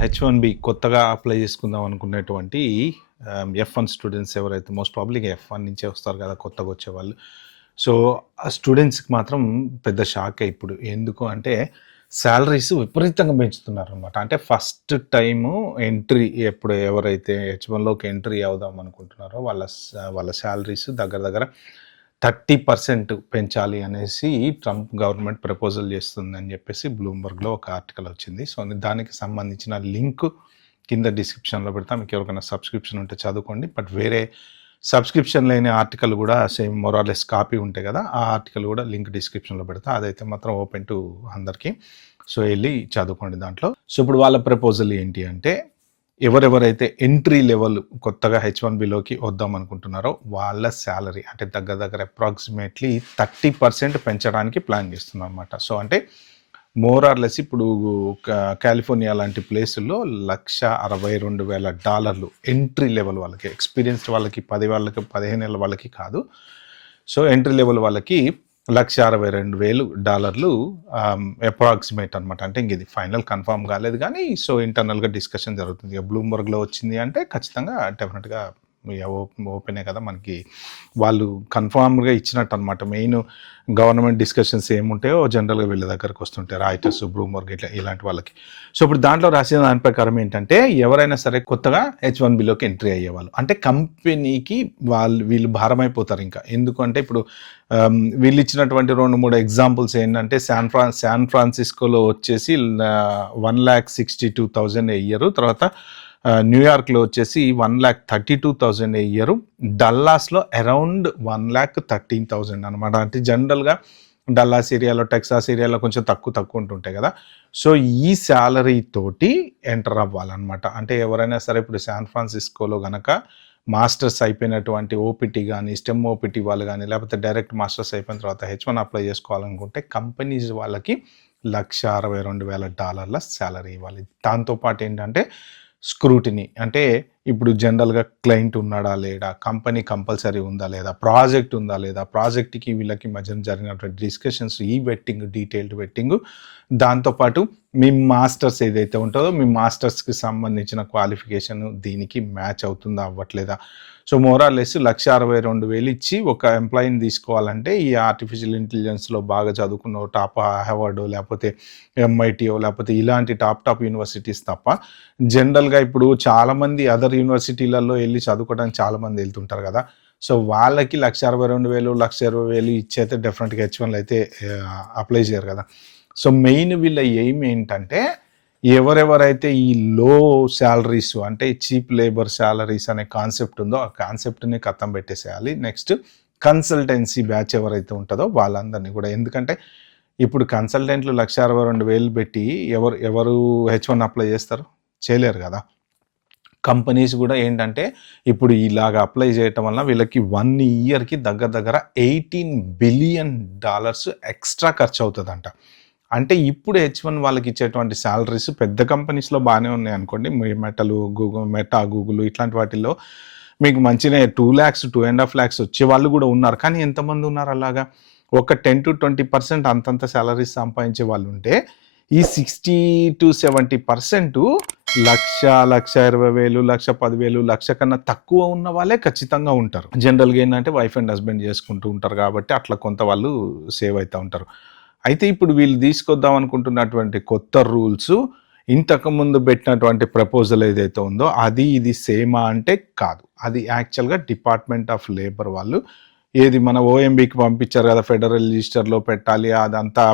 హెచ్1బి కొత్తగా అప్లై చేసుకుందాం అనుకునేటువంటి ఎఫ్1 స్టూడెంట్స్ ఎవరైతే మోస్ట్ ప్రాబ్లీగా ఎఫ్1 నుంచే వస్తారు కదా కొత్తగా వచ్చేవాళ్ళు. సో ఆ స్టూడెంట్స్కి మాత్రం పెద్ద షాకే ఇప్పుడు. ఎందుకు అంటే శాలరీస్ విపరీతంగా పెంచుతున్నారనమాట. అంటే ఫస్ట్ టైము ఎంట్రీ ఎప్పుడు ఎవరైతే హెచ్1లోకి ఎంట్రీ అవుదాం అనుకుంటున్నారో వాళ్ళ శాలరీస్ దగ్గర దగ్గర 30% పెంచాలి అనేసి ట్రంప్ గవర్నమెంట్ ప్రపోజల్ చేస్తుందని చెప్పేసి బ్లూంబర్గ్లో ఒక ఆర్టికల్ వచ్చింది. సో దానికి సంబంధించిన లింక్ కింద డిస్క్రిప్షన్లో పెడతా. మీకు ఎవరికైనా సబ్స్క్రిప్షన్ ఉంటే చదువుకోండి. బట్ వేరే సబ్స్క్రిప్షన్ లేని ఆర్టికల్ కూడా సేమ్ మొరాలెస్ కాపీ ఉంటాయి కదా, ఆ ఆర్టికల్ కూడా లింక్ డిస్క్రిప్షన్లో పెడతా. అదైతే మాత్రం ఓపెన్ టు అందరికీ. సో వెళ్ళి చదువుకోండి దాంట్లో. సో ఇప్పుడు వాళ్ళ ప్రపోజల్ ఏంటి అంటే, ఎవరెవరైతే ఎంట్రీ లెవెల్ కొత్తగా హెచ్1బిలోకి వద్దాం అనుకుంటున్నారో వాళ్ళ శాలరీ అంటే దగ్గర దగ్గర అప్రాక్సిమేట్లీ 30% పెంచడానికి ప్లాన్ చేస్తున్నారు అనమాట. సో అంటే మోర్ ఆర్ లెస్ ఇప్పుడు కాలిఫోర్నియా లాంటి ప్లేసుల్లో $162,000 ఎంట్రీ లెవెల్ వాళ్ళకి, ఎక్స్పీరియన్స్డ్ వాళ్ళకి 10 వాళ్ళకి 15 ఏళ్ళ వాళ్ళకి కాదు. సో ఎంట్రీ లెవెల్ వాళ్ళకి $162,000 అప్రాక్సిమేట్ అనమాట. అంటే ఇంక ఇది ఫైనల్ కన్ఫర్మ్ కాలేదు కానీ సో ఇంటర్నల్గా డిస్కషన్ జరుగుతుంది. ఇక బ్లూంబర్గ్లో వచ్చింది అంటే ఖచ్చితంగా డెఫినెట్గా ఓపెనే కదా మనకి, వాళ్ళు కన్ఫామ్గా ఇచ్చినట్టు అనమాట. మెయిన్ గవర్నమెంట్ డిస్కషన్స్ ఏముంటాయో జనరల్గా వీళ్ళ దగ్గరకు వస్తుంటాయి, రాయిటర్స్, బ్లూంబర్గ్ ఇలాంటి వాళ్ళకి. సో ఇప్పుడు దాంట్లో రాసిన దాని ప్రకారం ఏంటంటే, ఎవరైనా సరే కొత్తగా హెచ్1బిలోకి ఎంట్రీ అయ్యేవాళ్ళు అంటే కంపెనీకి వీళ్ళు భారం అయిపోతారు ఇంకా. ఎందుకంటే ఇప్పుడు వీళ్ళు ఇచ్చినటువంటి 2-3 ఎగ్జాంపుల్స్ ఏంటంటే, శాన్ ఫ్రాన్సిస్కోలో వచ్చేసి 1,62,000 ఇయర్, తర్వాత న్యూయార్క్లో వచ్చేసి 1,32,000 ఇయర్, డల్లాస్లో అరౌండ్ 1,13,000 అనమాట. అంటే జనరల్గా డల్లాస్ ఏరియాలో, టెక్సాస్ ఏరియాలో కొంచెం తక్కువ ఉంటుంటాయి కదా. సో ఈ శాలరీ తోటి ఎంటర్ అవ్వాలన్నమాట. అంటే ఎవరైనా సరే ఇప్పుడు శాన్ ఫ్రాన్సిస్కోలో కనుక మాస్టర్స్ అయిపోయినటువంటి ఓపీటీ కానీ, స్టెమ్ ఓపీటీ వాళ్ళు కానీ, లేకపోతే డైరెక్ట్ మాస్టర్స్ అయిపోయిన తర్వాత హెచ్1 అప్లై చేసుకోవాలనుకుంటే కంపెనీస్ వాళ్ళకి $162,000 శాలరీ ఇవ్వాలి. దాంతోపాటు ఏంటంటే స్క్రూటినీ, అంటే ఇప్పుడు జనరల్గా క్లయింట్ ఉన్నాడా లేడా, కంపెనీ కంపల్సరీ ఉందా లేదా, ప్రాజెక్ట్ ఉందా లేదా, ప్రాజెక్ట్కి వీళ్ళకి మధ్యన జరిగినటువంటి డిస్కషన్స్, ఈ వెట్టింగ్, డీటెయిల్డ్ వెట్టింగ్, దాంతోపాటు మీ మాస్టర్స్ ఏదైతే ఉంటుందో మీ మాస్టర్స్కి సంబంధించిన క్వాలిఫికేషన్ దీనికి మ్యాచ్ అవుతుందా అవ్వట్లేదా. సో మోరాలెస్ 162,000 ఇచ్చి ఒక ఎంప్లాయీని తీసుకోవాలంటే ఈ ఆర్టిఫిషియల్ ఇంటెలిజెన్స్లో బాగా చదువుకున్న టాప్ హార్వర్డ్ లేకపోతే ఎంఐటీఓ లేకపోతే ఇలాంటి టాప్ యూనివర్సిటీస్ తప్ప జనరల్గా ఇప్పుడు చాలామంది అదర్ యూనివర్సిటీలలో వెళ్ళి చదువుకోవడానికి చాలామంది వెళ్తుంటారు కదా. సో వాళ్ళకి 162,000 1,20,000 ఇచ్చైతే డెఫినెట్గా హెచ్1లో అయితే అప్లై చేయరు కదా. సో మెయిన్ వీళ్ళ ఎయిమ్ ఏంటంటే, ఎవరెవరైతే ఈ లో శాలరీస్ అంటే చీప్ లేబర్ శాలరీస్ అనే కాన్సెప్ట్ ఉందో ఆ కాన్సెప్ట్ని కథం పెట్టేసేయాలి. నెక్స్ట్ కన్సల్టెన్సీ బ్యాచ్ ఎవరైతే ఉంటుందో వాళ్ళందరినీ కూడా, ఎందుకంటే ఇప్పుడు కన్సల్టెంట్లు 162,000 పెట్టి ఎవరు హెచ్1 అప్లై చేస్తారు, చేయలేరు కదా. కంపెనీస్ కూడా ఏంటంటే ఇప్పుడు ఇలాగ అప్లై చేయటం వల్ల వీళ్ళకి 1 ఇయర్కి దగ్గర దగ్గర $18 బిలియన్ ఎక్స్ట్రా ఖర్చు అవుతుందంట. అంటే ఇప్పుడు హెచ్1 వాళ్ళకి ఇచ్చేటువంటి శాలరీస్ పెద్ద కంపెనీస్లో బాగానే ఉన్నాయి అనుకోండి, మెటా, గూగుల్ ఇట్లాంటి వాటిల్లో మీకు మంచిగా 2 lakhs 2.5 lakhs వచ్చే వాళ్ళు కూడా ఉన్నారు. కానీ ఎంతమంది ఉన్నారు అలాగా? ఒక 10-20% అంతంత శాలరీస్ సంపాదించే వాళ్ళు ఉంటే ఈ 60-70% 1,20,000, 1,10,000, 1,00,000 కన్నా తక్కువ ఉన్న వాళ్ళే ఖచ్చితంగా ఉంటారు. జనరల్గా ఏంటంటే వైఫ్ అండ్ హస్బెండ్ చేసుకుంటూ ఉంటారు కాబట్టి అట్లా కొంత వాళ్ళు సేవ్ అవుతూ ఉంటారు. అయితే ఇప్పుడు వీళ్ళు తీసుకొద్దాం అనుకుంటున్నటువంటి కొత్త రూల్స్ ఇంతకుముందు పెట్టినటువంటి ప్రపోజల్ ఏదైతే ఉందో అది ఇది సేమా అంటే కాదు. అది యాక్చువల్గా డిపార్ట్మెంట్ ఆఫ్ లేబర్ వాళ్ళు ఏది మన ఓఎంబీకి పంపించారు కదా, ఫెడరల్ రిజిస్టర్లో పెట్టాలి, అదంతా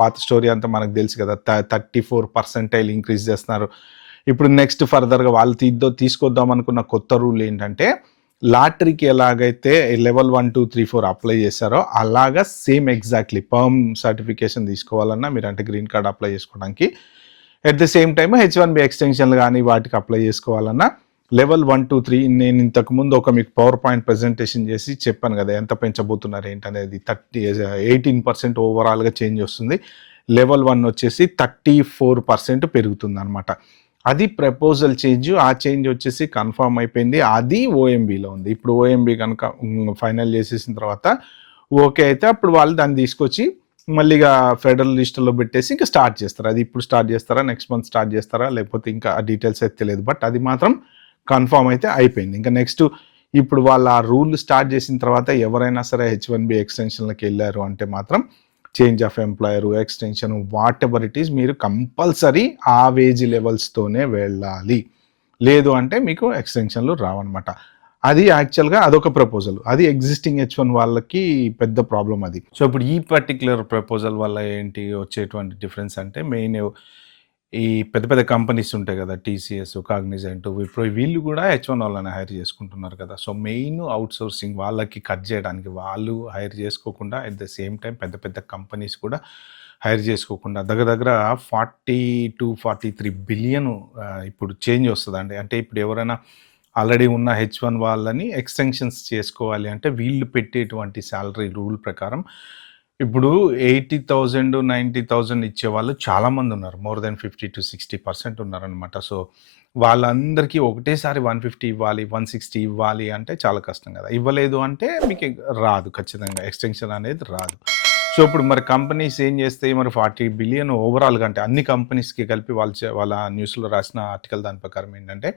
పాత స్టోరీ అంతా మనకు తెలుసు కదా. 34% ఇంక్రీజ్ చేస్తున్నారు. ఇప్పుడు నెక్స్ట్ ఫర్దర్గా వాళ్ళు తీసుకొద్దాం అనుకున్న కొత్త రూల్ ఏంటంటే, లాటరీకి ఎలాగైతే లెవెల్ 1, 2, 3, 4 అప్లై చేశారో అలాగా సేమ్ ఎగ్జాక్ట్లీ పర్మ్ సర్టిఫికేషన్ తీసుకోవాలన్నా మీరు, అంటే గ్రీన్ కార్డ్ అప్లై చేసుకోవడానికి, ఎట్ ద సేమ్ టైమ్ హెచ్1బి ఎక్స్టెన్షన్లు కానీ వాటికి అప్లై చేసుకోవాలన్నా లెవెల్ 1, 2, 3 నేను ఇంతకుముందు ఒక మీకు పవర్ పాయింట్ ప్రజెంటేషన్ చేసి చెప్పాను కదా ఎంత పెంచబోతున్నారు ఏంటనేది. 18% ఓవరాల్గా చేంజ్ వస్తుంది. లెవెల్ 1 వచ్చేసి 34% పెరుగుతుంది అనమాట. అది ప్రపోజల్ చేంజ్. ఆ చేంజ్ వచ్చేసి కన్ఫర్మ్ అయిపోయింది. అది ఓఎంబీలో ఉంది. ఇప్పుడు ఓఎంబీ కనుక ఫైనల్ చేసేసిన తర్వాత ఓకే అయితే అప్పుడు వాళ్ళు దాన్ని తీసుకొచ్చి మళ్ళీ ఇక ఫెడరల్ లిస్టులో పెట్టేసి ఇంకా స్టార్ట్ చేస్తారు. అది ఇప్పుడు స్టార్ట్ చేస్తారా, నెక్స్ట్ మంత్ స్టార్ట్ చేస్తారా, లేకపోతే ఇంకా ఆ డీటెయిల్స్ అయితే తెలియదు. బట్ అది మాత్రం కన్ఫామ్ అయితే అయిపోయింది. ఇంకా నెక్స్ట్ ఇప్పుడు వాళ్ళు ఆ రూల్ స్టార్ట్ చేసిన తర్వాత ఎవరైనా సరే H1B ఎక్స్టెన్షన్‌లకి వెళ్ళారు అంటే మాత్రం change of employer, extension what ever it is మీరు కంపల్సరీ ఆ వేజ్ లెవెల్స్‌తోనే వెళ్ళాలి. లేదు అంటే మీకు ఎక్స్టెన్షన్‌లు రావన్నమాట. అది యాక్చువల్‌గా అదొక ప్రపోజల్. అది ఎగ్జిస్టింగ్ H1 వాళ్ళకి పెద్ద ప్రాబ్లమ్ అది. సో, ఇప్పుడు ఈ పర్టిక్యులర్ ప్రపోజల్ వల్ల ఏంటి వచ్చేటువంటి డిఫరెన్స్ అంటే మెయిన్ ఈ పెద్ద పెద్ద కంపెనీస్ ఉంటాయి కదా! టీసీఎస్, కాగ్నిజెంట్, విప్రో వీళ్ళు కూడా H1 వాళ్ళని హైర్ చేసుకుంటున్నారు కదా! సో, మెయిన్ అవుట్‌సోర్సింగ్ వాళ్ళకి కట్ చేయడానికి వాళ్ళు హైర్ చేసుకోకుండా అట్ ద సేమ్ టైమ్ పెద్ద పెద్ద కంపెనీస్ కూడా హైర్ చేసుకోకుండా దగ్గర దగ్గర 40-43 బిలియన్ ఇప్పుడు చేంజ్ వస్తదండి. అంటే ఇప్పుడు ఎవరైనా ఆల్రెడీ ఉన్న H1 వాళ్ళని ఎక్స్‌టెన్షన్స్ చేసుకోవాలి అంటే వీళ్ళు పెట్టేటువంటి సాలరీ రూల్ ప్రకారం ఇప్పుడు 80,000, 90,000 ఇచ్చేవాళ్ళు చాలామంది ఉన్నారు. మోర్ దెన్ 50-60% ఉన్నారనమాట. సో, వాళ్ళందరికీ ఒకటేసారి 150 ఇవ్వాలి, 160 ఇవ్వాలి అంటే చాలా కష్టం కదా! ఇవ్వలేదు అంటే మీకు రాదు ఖచ్చితంగా. ఎక్స్‌టెన్షన్ అనేది రాదు. సో, ఇప్పుడు మరి కంపెనీస్ ఏం చేస్తాయి మరి 40 బిలియన్ ఓవరాల్‌గా అంటే అన్ని కంపెనీస్‌కి కలిపి వాళ్ళ న్యూస్‌లో రాసిన ఆర్టికల్ దాని ప్రకారం ఏంటంటే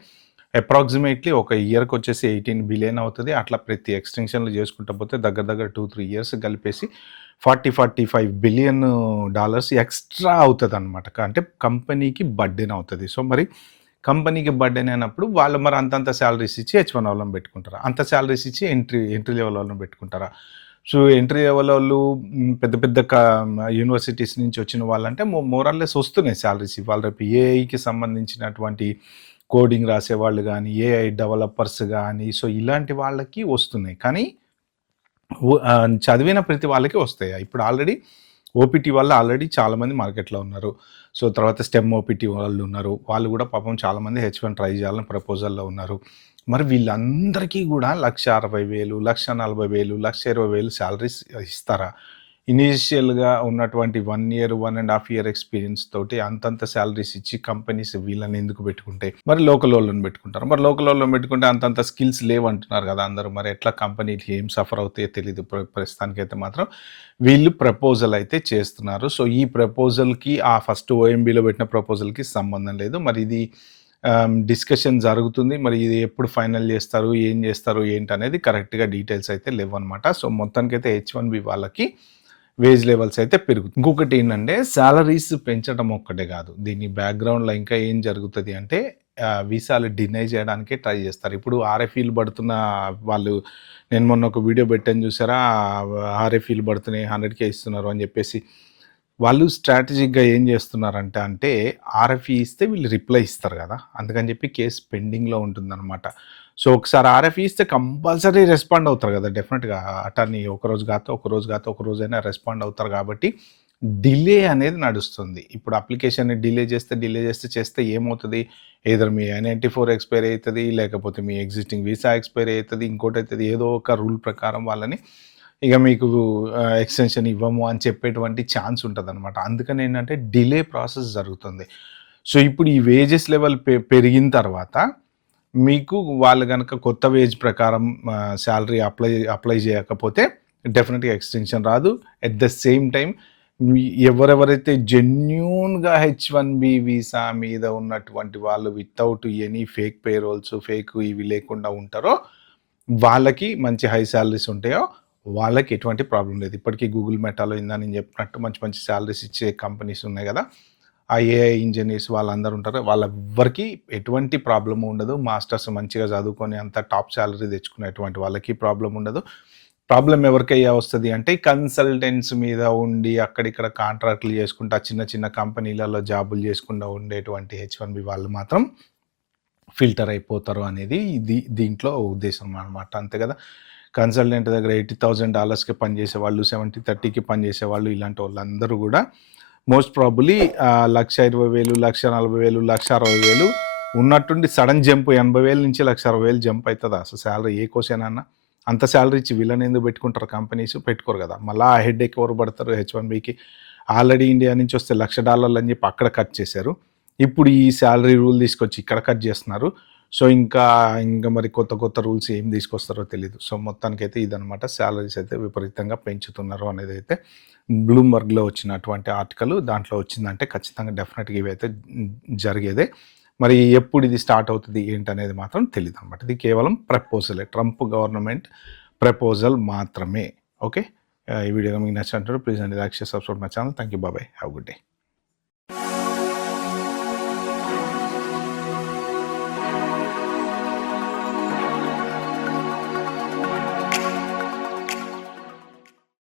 అప్రాక్సిమేట్‌లీ ఒక ఇయర్‌కి వచ్చేసి 18 బిలియన్ అవుతది. అట్లా ప్రతి ఎక్స్‌టెన్షన్‌లు చేసుకుంటా పోతే దగ్గర దగ్గర 2-3 ఇయర్స్ కలిపేసి 45 బిలియన్ డాలర్స్ ఎక్స్‌ట్రా అవుతదనమాట. అంటే కంపెనీకి బర్డెన్ అవుతది. సో, మరి కంపెనీకి బర్డెన్ అయినప్పుడు వాళ్ళు మరి అంతంత సాలరీస్ ఇచ్చి H1 వాళ్ళని పెట్టుకుంటారా? అంత సాలరీస్ ఇచ్చి ఎంట్రీ లెవెల్ వాళ్ళని పెట్టుకుంటారా? సో, ఎంట్రీ లెవెల్ వాళ్ళు పెద్ద పెద్ద యూనివర్సిటీస్ నుంచి వచ్చిన వాళ్ళంటే మోర్ ఆర్ లెస్ వస్తున్నాయి సాలరీస్. ఇవాళ రేపు ఏఐకి సంబంధించినటువంటి కోడింగ్ రాసేవాళ్ళు గానీ, ఏఐ డెవలపర్స్ గానీ, సో, ఇలాంటి వాళ్ళకి వస్తున్నాయి. కానీ చదివిన ప్రతి వాళ్ళకి వస్తాయి. ఇప్పుడు ఆల్రెడీ ఓపీటీ వాళ్ళు ఆల్రెడీ చాలామంది మార్కెట్‌లో ఉన్నారు. సో, తర్వాత స్టెమ్ ఓపీటీ వాళ్ళున్నారు. వాళ్ళు గూడా పాపం చాలామంది H1 ట్రై చేయాలని ప్రపోజల్‌లో ఉన్నారు. మరి వీళ్ళందరికీ గూడా 1,60,000, 1,40,000, 1,20,000 సాలరీస్ ఇస్తారా? ఇనీషియల్‌గా ఉన్నటువంటి 1 ఇయర్, 1½ ఇయర్ ఎక్స్‌పీరియన్స్ తోటి అంతంత సాలరీస్ ఇచ్చి కంపెనీస్ వీళ్ళని ఎందుకు పెట్టుకుంటాయి? మరి లోకలోళ్ళని పెట్టుకుంటారు. మరి లోకలోళ్ళని పెట్టుకుంటే అంతంత స్కిల్స్ లేవంటున్నారు గదా! అందరూ. మరి ఎట్లా కంపెనీలు ఏం సఫర్ అవుతాయో తెలీదు. ప్రస్తుతానికైతే మాత్రం వీళ్ళు ప్రపోజల్ అయితే చేస్తున్నారు. సో, ఈ ప్రపోజల్‌కి ఆ ఫస్ట్ ఓఎంబీలో పెట్టిన ప్రపోజల్‌కి సంబంధం లేదు. మరి ఇది డిస్కషన్ జరుగుతుంది. మరి ఇది ఎప్పుడు ఫైనల్ చేస్తారు? ఏం చేస్తారు? ఏంటనేది కరెక్ట్‌గా డీటెయిల్స్ అయితే లేవన్నమాట. సో, మొత్తానికైతే H1బీ వాళ్ళకి వేజ్ లెవెల్స్ అయితే పెరుగుతాయి. ఇంకొకటి ఏంటంటే సాలరీస్ పెంచడం ఒక్కటే కాదు. దీని బ్యాక్‌గ్రౌండ్‌లో ఇంకా ఏం జరుగుతది అంటే వీసాలు డినై చేయడానికే ట్రై చేస్తారు. ఇప్పుడు ఆర్ఎఫ్ఈలు పడుతున్న వాళ్ళు నేను మొన్న ఒక వీడియో పెట్టాను చూసారా? ఆర్ఎఫ్ఈలు పడుతున్నాయి 100,000 ఇస్తున్నారు అని చెప్పేసి. వాళ్ళు స్ట్రాటజిక్‌గా ఏం చేస్తున్నారంటే ఆర్ఎఫ్ఈ ఇస్తే వీళ్ళు రిప్లై ఇస్తారు కదా! అందుకని చెప్పి కేస్ పెండింగ్‌లో ఉంటుందన్నమాట. సో, ఒకసారి ఆర్ఎఫ్ఈ ఇస్తే కంపల్సరీ రెస్పాండ్ అవుతారు కదా! డెఫినెట్‌గా అటార్నీ ఒక రోజైనా రెస్పాండ్ అవుతారు కాబట్టి డిలే అనేది నడుస్తుంది. ఇప్పుడు అప్లికేషన్‌ని డిలే చేస్తే ఏమవుతది? ఎయిదర్ మీ I-94 ఎక్స్‌పైర్ అయితది, లేకపోతే మీ ఎగ్జిస్టింగ్ వీసా ఎక్స్‌పైర్ అయితది, ఇంకోటైతది ఏదో ఒక రూల్ ప్రకారం వాళ్ళని ఇక మీకు ఎక్స్‌టెన్షన్ ఇవ్వము అని చెప్పేటువంటి ఛాన్స్ ఉంటదనమాట. అందుకని ఏంటంటే డిలే ప్రాసెస్ జరుగుతుంది. సో, ఇప్పుడు ఈ వేజెస్ లెవెల్ పెరిగిన తర్వాత మీకు వాళ్ళు గనక కొత్త వేజ్ ప్రకారం సాలరీ అప్లై చేయకపోతే డెఫినిట్‌గా ఎక్స్‌టెన్షన్ రాదు. ఎట్ ద సేమ్ టైమ్ ఎవరెవరైతే జెన్యూన్‌గా H1బీ వీసా మీద ఉన్నటువంటి వాళ్ళు without any fake payrolls, fake ఇవి లేకుండా ఉంటారో వాళ్ళకి మంచి హై సాలరీస్ ఉంటాయో వాళ్ళకి ఎటువంటి ప్రాబ్లమ్ లేదు. ఇప్పటికీ గూగుల్ మెటాలో ఇందాక నేను చెప్పినట్టు మంచి మంచి సాలరీస్ ఇచ్చే కంపెనీస్ ఉన్నాయి కదా! ఆ ఏఐ ఇంజినీర్స్ వాళ్ళందరూ ఉంటారు. వాళ్ళెవ్వరికీ ఎటువంటి ప్రాబ్లమ్ ఉండదు. మాస్టర్స్ మంచిగా చదువుకొని అంత టాప్ సాలరీ తెచ్చుకునేటువంటి వాళ్ళకి ప్రాబ్లమ్ ఉండదు. ప్రాబ్లమ్ ఎవరికయ్యా వస్తది అంటే కన్సల్టెంట్స్ మీద ఉండి అక్కడిక్కడ కాంట్రాక్ట్‌లు చేసుకుంటా చిన్న చిన్న కంపెనీలలో జాబులు చేసుకుంటా ఉండేటువంటి H1బీ వాళ్ళు మాత్రం ఫిల్టర్ అయిపోతారు అనేది దీంట్లో ఉద్దేశం అన్నమాట. అంతే కదా! కన్సల్టెంట్ దగ్గర $80,000కి పనిచేసేవాళ్ళు, 70-30కి పనిచేసేవాళ్ళు ఇలాంటి వాళ్ళందరూ కూడా మోస్ట్ ప్రాబబ్లీ 1,20,000, 1,40,000, 1,60,000 ఉన్నట్టుండి సడన్ జంప్ 80,000 నుంచి 1,60,000 జంప్ అవుతదా అసలు సాలరీ ఏ క్వశ్చనన్నా? అంత సాలరీ ఇచ్చి వీళ్ళని ఎందుకు పెట్టుకుంటారు కంపెనీస్? పెట్టుకోరు కదా! మళ్ళా ఆ హెడేక్ ఎవరు పడతారు H1బీకి? ఆల్రెడీ ఇండియా నుంచి వస్తే $1,00,000 అని చెప్పి అక్కడ కట్ చేశారు. ఇప్పుడు ఈ సాలరీ రూల్ తీసుకొచ్చి ఇక్కడ కట్ చేస్తున్నారు. సో, ఇంకా మరి కొత్త రూల్స్ ఏం తీసుకొస్తారో తెలీదు. సో, మొత్తానికైతే ఇదనమాట. సాలరీస్ అయితే విపరీతంగా పెంచుతున్నారు అనేదైతే బ్లూంబర్గ్‌లో వచ్చినటువంటి ఆర్టికల్. దాంట్లో వచ్చిందంటే ఖచ్చితంగా డెఫినెట్‌గా ఇవైతే జరిగేదే. మరి ఎప్పుడు ఇది స్టార్ట్ అవుతది ఏంటనేది మాత్రం తెలీదనమాట. ఇది కేవలం ప్రపోజలే. ట్రంప్ గవర్నమెంట్ ప్రపోజల్ మాత్రమే. ఓకే. ఈ వీడియో మీకు నచ్చినట్లయితే ప్లీజ్ అండి like, share, subscribe my channel. Thank you. By by. Have a good day.